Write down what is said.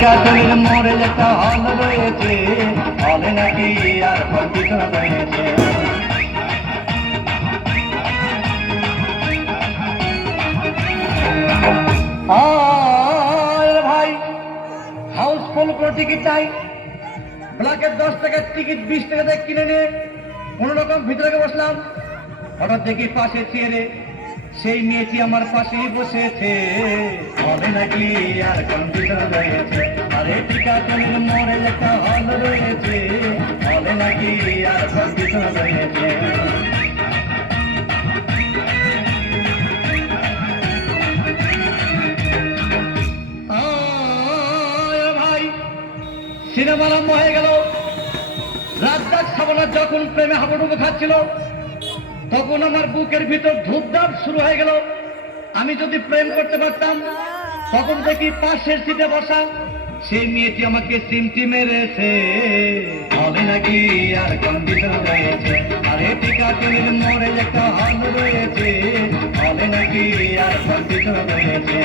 টিকাতলির মোড়ে একটা হল রয়েছে, হলে নাকি আর কন্ডিশন রয়েছে। ভাই হাউসফুল কোনো টিকিট চাই, ব্ল্যাকের 10 টাকার টিকিট 20 টাকা দিয়ে কিনে নিয়ে কোন রকম ভিতরে বসলাম। হঠাৎ দেখি পাশে চেয়ারে সেই মেয়েটি আমার পাশেই বসেছে, হলে নাকি আর কন্ডিশন রয়েছে। আরে টিকাতলির মোড়ে একটা হল রয়েছে, হলে নাকি আর কন্ডিশন রয়েছে। ভাই সিনেমা আরম্ভ হয়ে গেল। রাজ্জাক সাবনা যখন প্রেমে হাবুডুবু খাচ্ছিল, তখন আমার বুকের ভিতর ধূপধাপ শুরু হয়ে গেল। আমি যদি প্রেম করতে পারতাম, তখন দেখি পাশের সিটে বসা সেই মেয়েটি আমাকে সিমটি মেরেছে, হবে নাকি আর কন্ডিশন রয়েছে। আরে টিকাতলির মোড়ে একটা হল রয়েছে, হবে নাকি আর কন্ডিশন রয়েছে।